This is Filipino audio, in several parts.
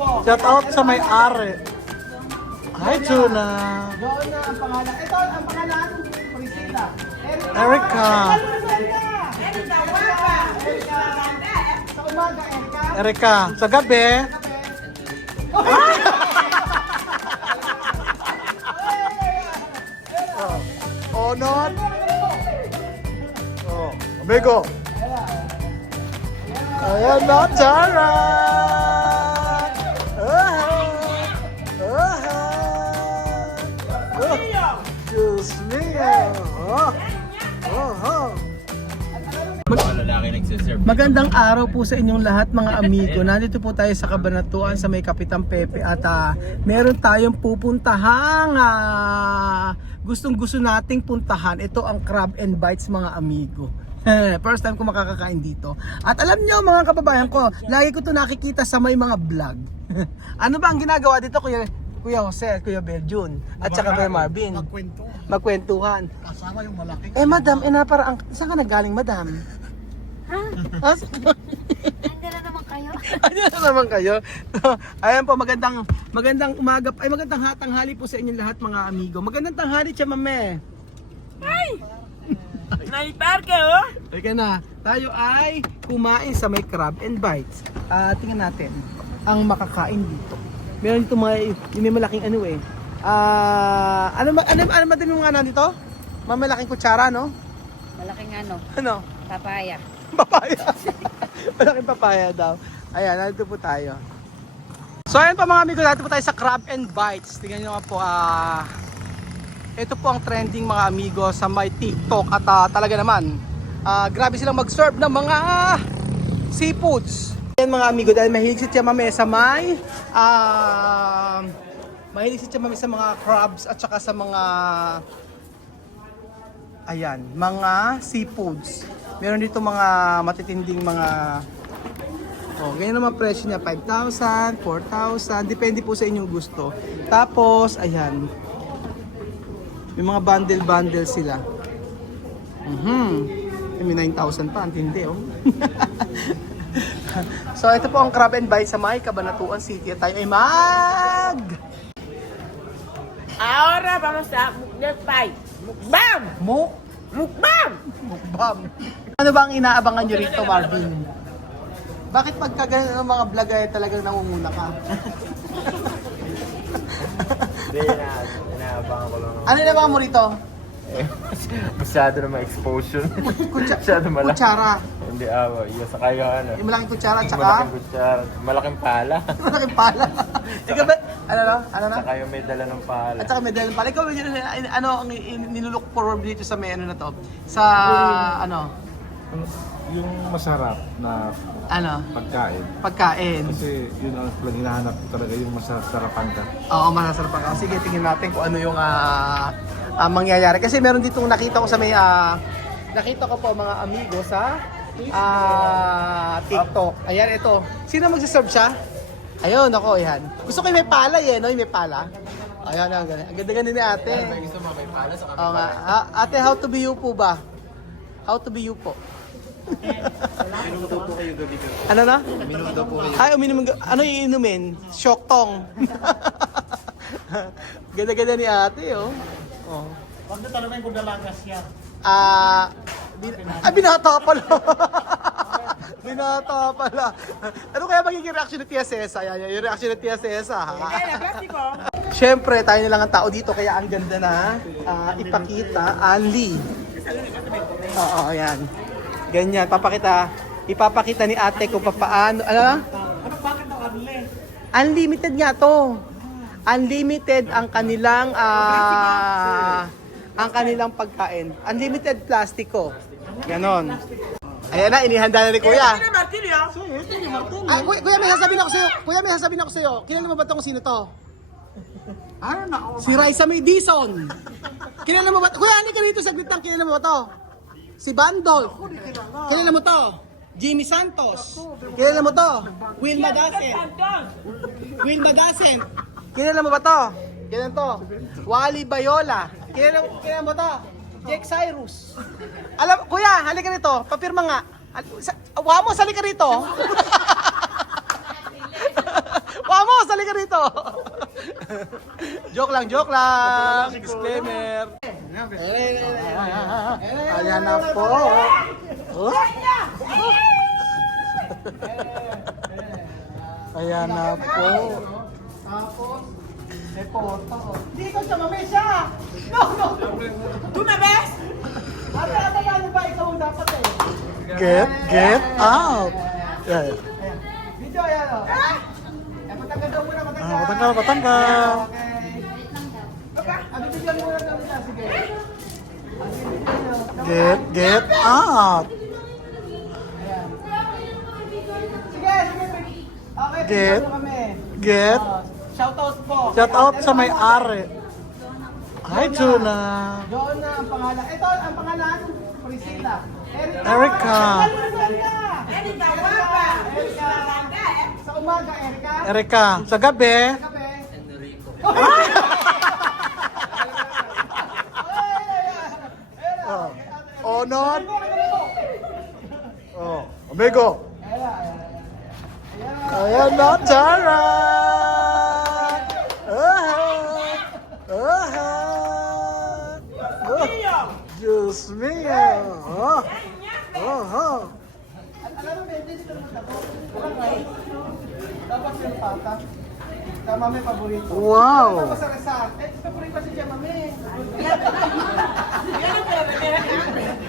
Shout out sa may-ari. Hi, Tuna. Doon na ang pangalan. Ito ang pangalan. Priscilla. Erica. Sa umaga, Erica. Erica. Sa gabi. Oh, not. Oh, amigo. Ayan na, Tara. Diyos mio. Magandang araw po sa inyong lahat mga amigo. Nandito po tayo sa Cabanatuan sa may Kapitan Pepe at meron tayong pupuntahang gustong gusto nating puntahan. Ito ang Crab and Bites mga amigo. First time ko makakakain dito. At alam nyo mga kababayan ko, lagi ko to nakikita sa may mga vlog. Ano ba ang ginagawa dito Kuya Jose, Kuya Beljun, at saka Kuya Marvin? Magkwentuhan. Kasama yung malaki. Madam, parang, saan ka nagaling, madam? Ha? Andyan na naman kayo. Ano na naman kayo? Ayan po, magandang umaga, magandang tanghali po sa inyong lahat mga amigo. Magandang tanghali siya, mame. Ay! Naiparke oh! Teka na, tayo ay kumain sa may Crab and Bites. Tingnan natin ang makakain dito. Meron dito may malaking ano eh. Ano madami mga nandito? Malaking kutsara, no? Malaking ano, Ano? papaya. Papaya. Malaking papaya daw. Ayan, nandito po tayo. So ayan pa mga amigo, nandito po tayo sa Crab and Bites. Tingnan nyo nga po, ito po ang trending mga amigo sa may TikTok. At talaga naman, grabe silang mag-serve ng mga seafoods. Ayan mga amigo, dahil mahilig si Tia Mame sa may sa mga crabs at saka sa mga mga seafoods. Meron dito mga matitinding mga ganyan naman presyo niya, 5,000, 4,000, depende po sa inyong gusto. Tapos ayan, may mga bundle sila. May 9,000 pa, ang tindi oh. So ito po ang Crab and Bites sa may Cabanatuan City at tayo ay Ahora vamos a mukbang fight. Mukbang! Mukbang! Mukbang. Ano ba ang inaabangan nyo rito, Marvin? Bakit pagka ganun ng mga vlog ay talagang nangunguna ka? Hindi, inaabangan ko lang. Ano inaabangan mo rito? Masyado na ma-exposure. Masyado malaki. Kutsara. Hindi, iya sa kayo ano. Yung malaking kutsara at saka? Malaking kutsara. Malaking pala. Malaking pala. Ikaw ba? Ano na? Sa kayo may dala ng pala. At saka may dahil pala. Ikaw, ano ang nilulook forward dito sa may ano na to? Sa ano? Yung masarap na pagkain. Kasi yun ang hinahanap ko talaga, yung masasarapan ka. Oo, masasarap ka. Sige, tingnan natin kung ano yung mangyayari. Kasi meron ditong nakita ko sa may nakita ko po mga amigo sa TikTok. Ayan, ito. Sino magsaserve siya? Ayun, ako, yan. Gusto ko yung may pala no? Yung may pala. Ayan, ang ganda. Ang ganda ni ate. Gusto mo may pala sa Oo nga. Ate, how to be you po ba? How to be you po? Minuto po kayo gabi ko. Ano na? Minuto po kayo. Ay, uminom. Ano yung inumin? Shock tong. Ganda-ganda ni ate, oh. Oh. Huwag na tanongin kung dalagas yan. Binata pala. Binata pala. Ano kaya magiging reaction ni Tia Cesa? Yan, yung reaction ni Tia Cesa, ha? Siyempre, tayo nilang ang tao dito, kaya ang ganda na ipakita, Anli. Oo, yan. Ganyan, ipapakita ni ate kung paano, Bakit ang Arle? unlimited nga to. Unlimited ang kanilang pagkain. Unlimited plastiko. Ganon. Ayan na, inihanda na ni Kuya. Kuya, may sasabihin ako sa'yo. Kilala mo ba ito kung sino to? Si Raisa May Dizon. Kilala mo ba? Kuya, halika rito, saglit lang. Kilala mo ba to? Si Bandol. Kilala mo to? Jimmy Santos. Kilala mo to? Wilma Dasen. Kilala mo ba to? Kilala to? Wally Bayola. Kilala mo to? Jake Cyrus. Kuya, halika rito. Papirma nga. Wamos, halika rito. Wamos, dito. Joke lang, joke lang. Disclaimer. Ayan na po. Oh. Ayan na po. Tapos, may photo. Hindi ko siya, mamay siya. No, no. Tumabes! Ate, ano ba? Ikaw ang dapat eh. Get out. Yeah. Ayan. Video, ayan o. Patanggal daw muna, patanggal. Patanggal, patanggal. Okay. Video muna daw siya, sige. Get out. Ayan. Sige, sige. Okay, Get. picture kami. Get. Shoutout po. Shout out sa may-ari. Hi, Tuna. Doon na ang pangalan. Ito, ang pangalan, Priscilla. Erica. Erika, guapa! Erika. Sa umaga, Erika. Erika. Sa gabi. Gabi. Oh, non. Oh, amigo. Ayan na, Tara. Diyos mio. Oh. Alam mo, hindi dito naman ako. Walang rice. Tapos yung pata. Tama may paborito. Wow. Tapos sa resan. Paborito si Tia Mami.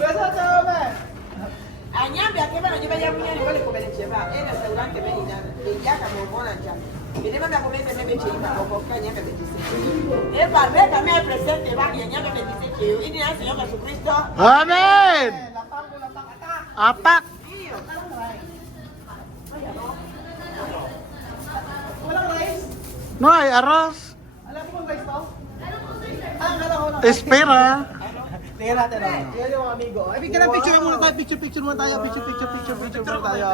Resan sa Mami. Anyambe akeba nje bajamunya ni wale kubele cheba era restaurante benina yaka momona cha bine banda kubele mebe cheba okoka nyambe betise e parbe kama presente ba nyambe betise che ini na Señor Jesucristo Amen. Lapang ko lapang atak. Apak. Walang rice. Noy, arroz. Alam mo kung rice to? Akala ko lang. Espera. Tingnan natin o. Yan yung amigo. Ay, picture muna tayo. Picture muna tayo. Picture muna tayo.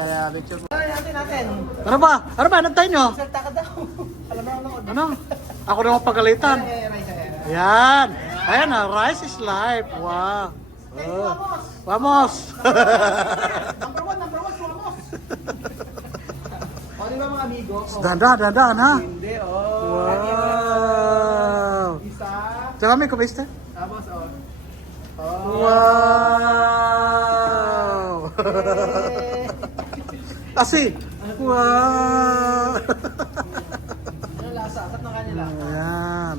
Ayan. Picture muna. Natin. Ano ba? Nagtayo nyo? Salta ka daw. Alam mo ako. Ano? Ako na pagalitan. Rice. Ayan. Ayan na, rice is life. Wow. Oh. Vamos. Number one, sumamos. O, di ba mga amigo? Dandan ha? Hindi, Wow. Isa. Tsaka may kumiste? Tapos, Wow. Asi. Wow. Ano lasa? Asat ng kanila. Ayan.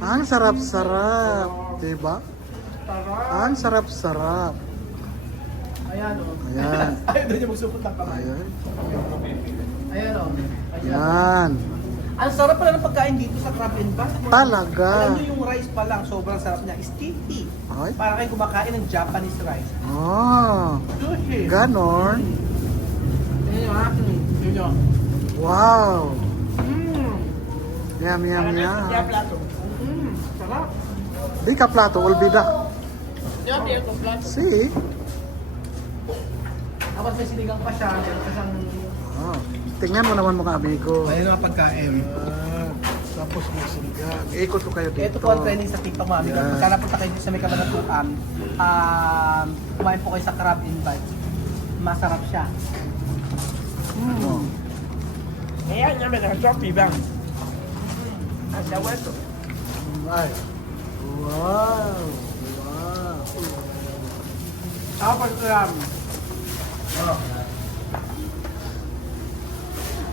Ang sarap-sarap. Diba? Ang sarap-sarap. Ayan o. Ayan. Ayaw doon yung magsupot ng kamay. Ayan. Ayan o. Ayan. Ang sarap pala ng pagkain dito sa Crab and Bass. Talaga. Alam nyo yung rice pa lang, sobrang sarap niya. Sticky. Ay. Para kayo kumakain ng Japanese rice. Oh. Sushi. Ganon. Tingnan nyo ha. Tingnan nyo. Wow. Yum. ya plato Sarap. Di ka plato, olbida. yo pido con plato See? Tapos may sinigang pa siya. Meron pa siyang... Oh. Tingnan mo naman mga amigo. Ayun ang pagkain. Tapos may sinigang. Ikot ko kayo dito. Ito po ang training sa TikTok mga amigo. Yan. Pagka napunta kayo dito sa may Kabanatuan, kumain po kayo sa Crab and Bass. Masarap siya. Oh. ella nyambe na Shopee bang hacia hueso Ay. Wow. Tapos,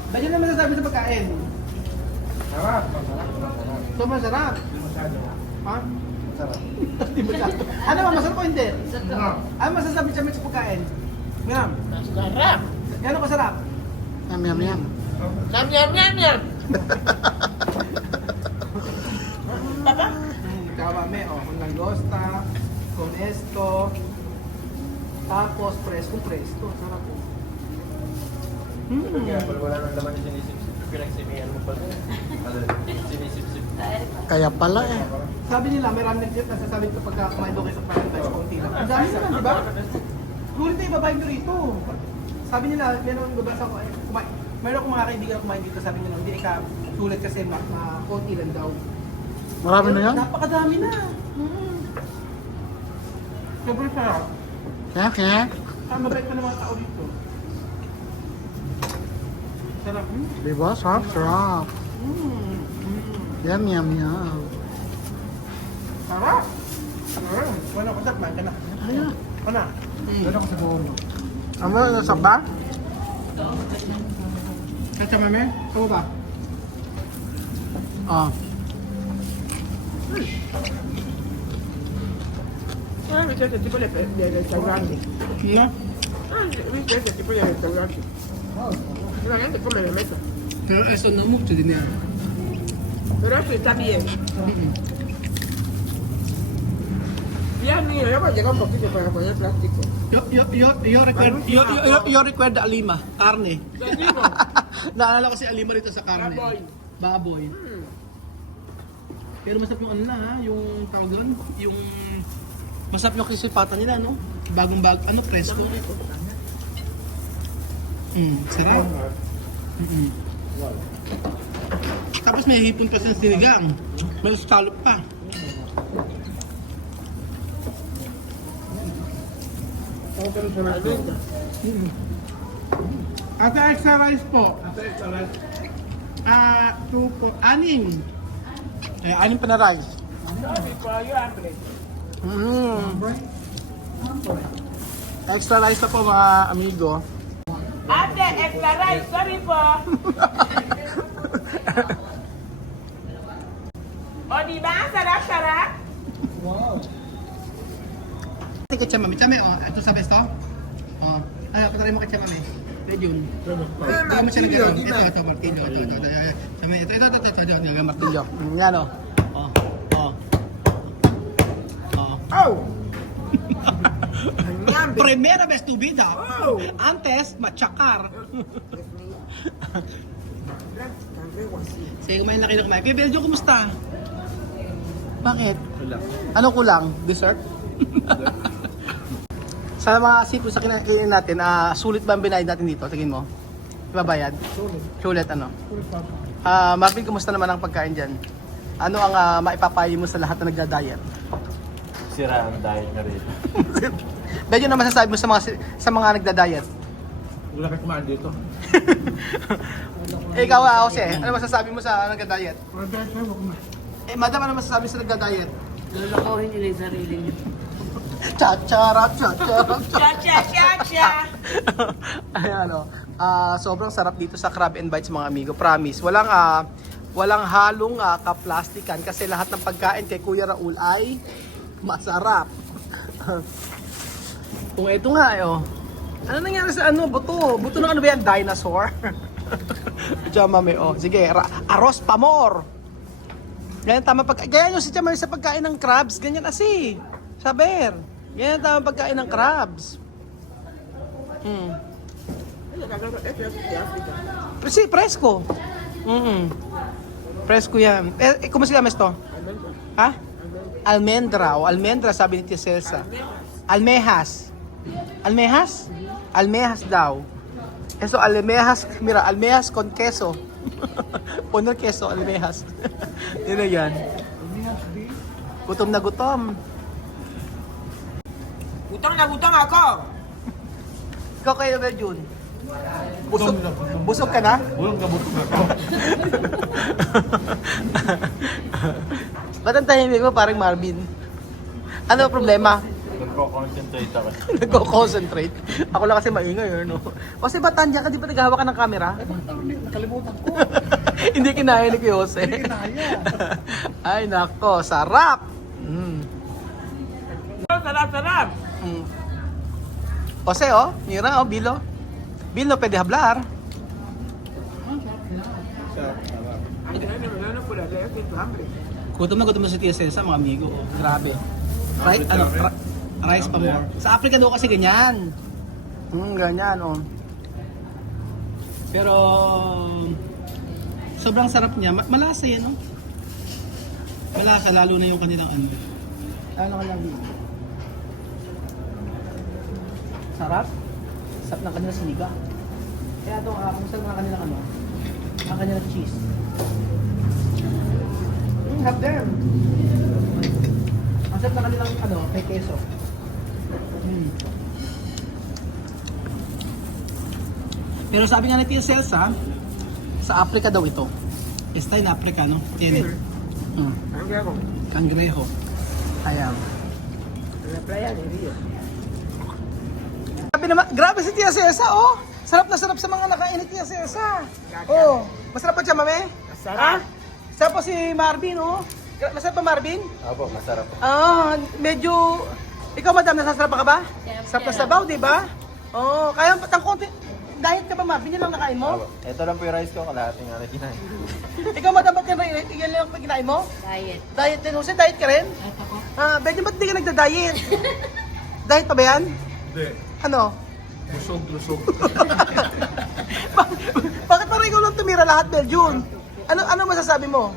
ba yun naman nasasabi sa pagkain? Sarap. Ito masarap. Ha? Hindi masyado. Ano ba, masarap o hindi? Ano masasabi sa sa pagkain? Ngam. sarap Gano'ng kasarap? Yum. nyam papa Kawame, kung langosta, con esto, tapos presto. Sarap po. Wala nang laman yung sinisip-sip. Pinagsimihan mo pa rin. Sinisip-sip. Kaya pala eh. Sabi nila, may ramen dip, nasasabi ko pagka kumain doon kayo sa paradise, konti lang. Ang dami naman, di ba? Siguro ito ibabayin nyo rito. Sabi nila, meron babasa ko, meron akong mga kaibigan kumain dito, sabi nila, hindi ka tulad kasi konti lang daw. Marami na yan? Napakadami na. Sobrang sarap. Kaya? Mabait pa ng mga tao dito. Sarap. Diba? Sarap, sarap. Yum, yum, yum. Sarap. Wala ko sarap, ka na. Ayan. Ano? Wala ko sa buong. Ano, nasap ba? Kaya mami, ito ba? Ah. Ah, mi piace tipo le restauranti. Ano? Ah, mi piace tipo le restauranti. Veramente come le metto. Pero eso no mucho din yan. Pero esto está bien. Dios mío, yo voy a llegar un poquito para poner plástico. Yo recuerda Alima, karne. Digo, Naalala ko si Alima rito sa karne. Baboy. Baboy. Pero masarap yung ano na ha, yung tawag doon, yung masarap yung kisipatan nila, no? Bagong presko. Sarap. Tapos may hipon pa sa sinigang. May scallop pa. Ate extra rice po. Extra rice. 2 po. Anim. Anim pa na rice. sorry po, yo hambre. Extra rice na po mga amigo. Ate, extra rice, sorry po. O, diba? Sarap, sarap. Ketchup mami. Chame, oh. Ito sa besto. Oh. Ay, pataray mo ketchup mami. Medyo. Hindi mo siya nagkaroon. Ito, martilyo. Ito. Chame, ito. Martilyo. Yan, oh. Oh. Oh! Nyambe. Primera vez tu vida. Oh! Antes, machakar. Sige, kumain na kayo na kumain. Kuya Beljo, kumusta? Bakit? Wala. Ano kulang? Dessert? Sa mga seafood sa kinakain natin, sulit ba ang binayad natin dito? Tingin mo? Ibabayad? Sulit. Ano? Marvin, kumusta naman ang pagkain dyan? Ano ang maipapayo mo sa lahat na nagda-diet? Sira ang diet na rin. Medyo na masasabi mo sa mga nagda-diet? Wala ka kumain dito. Ikaw, Jose, ano masasabi mo sa nagda-diet? Madam, ano masasabi sa nagda-diet? Lulukohin nila yung sarili niyo. Cha-cha-ra, cha-cha-ra, Cha, cha, cha, cha. Ayan o. Sobrang sarap dito sa Crab and Bites mga amigo. Promise. Walang halong kaplastikan kasi lahat ng pagkain kay Kuya Raul ay masarap. Kung ito nga oh. Ano nangyari sa ano? Buto. Buto ng ano ba yan? Dinosaur? Chamame oh. Sige. Arroz pamor. Ganyan tama ganyan yung si Chamame sa pagkain ng crabs. Ganyan asi. Saber. Ganyan tama pagkain ng crabs. Sí, fresco. Fresco yan. ¿Cómo se llama esto? Ha? Almendra o almendra sabi ni Tia Celsa. Almejas. Almejas? Almejas daw. Eso, almejas. Mira, almejas con queso. Poner queso, almejas. Yun na yan. Gutom na gutom. Gutom na gutom ako. Ikaw kayo ba, Jun? Busog ka na? Bulong na buto na ako. Ba't ang tahimik mo parang Marvin? Ano ang problema? Nagko-concentrate ako. Nagko-concentrate. Ako lang kasi maingay, no? Kasi ba't tandya ka? Di ba naghahawak ka ng camera? Nakalimutan ko. Hindi kinaya ni Kuya Jose. Hindi kinaya. Ay, nako. Sarap! Sarap, sarap. Jose, oh. Mira, oh. Bilo. Bilo, pwede hablar. Ay, no puedo leer, siento hambre. Gutom na si Tia Celsa, mga amigo. Oh. Grabe. Rice pa more. Sa Africa daw kasi ganyan. Ganyan, oh. Pero sobrang sarap niya. Malasa yan, no? Malasa, lalo na yung kanilang ano. Ano kanilang video? Sarap. Sarap ng kanilang siniga. Kaya ito, kung saan mga kanilang ano, ang kanilang cheese. Have them. Ang sarap ng kanilang ano, may keso. Pero sabi nga ni Tia Celsa, Sa Africa daw ito. Está en Africa, no? Tiene. Cangrejo. Ayan. La playa de Río. Grabe si Tia Cesa, oh! Sarap na sarap sa mga nakain ni Tia Cesa. Oh, masarap pa siya, mami? Masarap. Sarap pa si Marvin, oh. Masarap pa, Marvin? Opo, masarap. Ah, medyo... Ikaw, madam, nasasarap ka ba? Sarap na sabaw, di ba? Oo, kaya patang konti. Diet ka ba, Marvin? Yan lang nakain mo? Opo. Ito lang po yung rice ko, kalahati nga na kinain. Ikaw, madam, ba't yan lang ang kinain mo? Diet. Diet din, Jose, diet ka rin? Ito ko. Ah, Benjo, ba't di ka nagda-diet? Diet pa ba yan? Hindi. Ano? Lusog. Bakit parang ikaw lang tumira lahat, Beljun? Ano masasabi mo?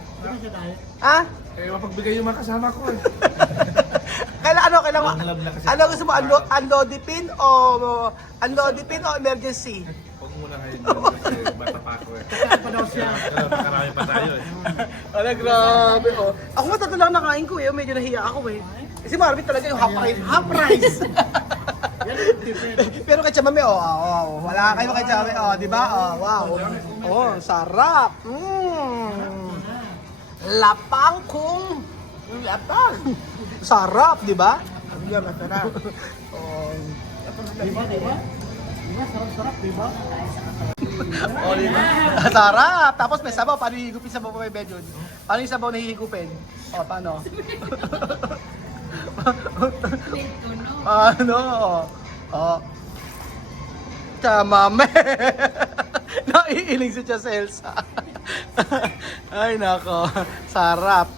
Ha? Mapagbigay yung mga kasama ko eh. Kailangan Love na kasi ano gusto mo? Unlodipin o emergency? Huwag muna ngayon kasi bata pa ako eh. Marami pa tayo eh. Ano, grabe, oh. Ako matata lang nakain ko eh, medyo nahiya ako eh. Kasi Marvin talaga yung half rice. Pero kay Chamame, wala kayo kay Chamame, di ba? Wow. Oh, sarap. Lapang kung lapang. Sarap, di ba? Iya, masarap. Oh, Oh, di ba? sarap. Tapos may sabaw, paano hihigupin sabaw pa may bedroom? Paano yung sabaw na hihigupin? O, paano? Ano? Oh. Chamame. Naiiling si Tia Celsa. Ay nako, sarap.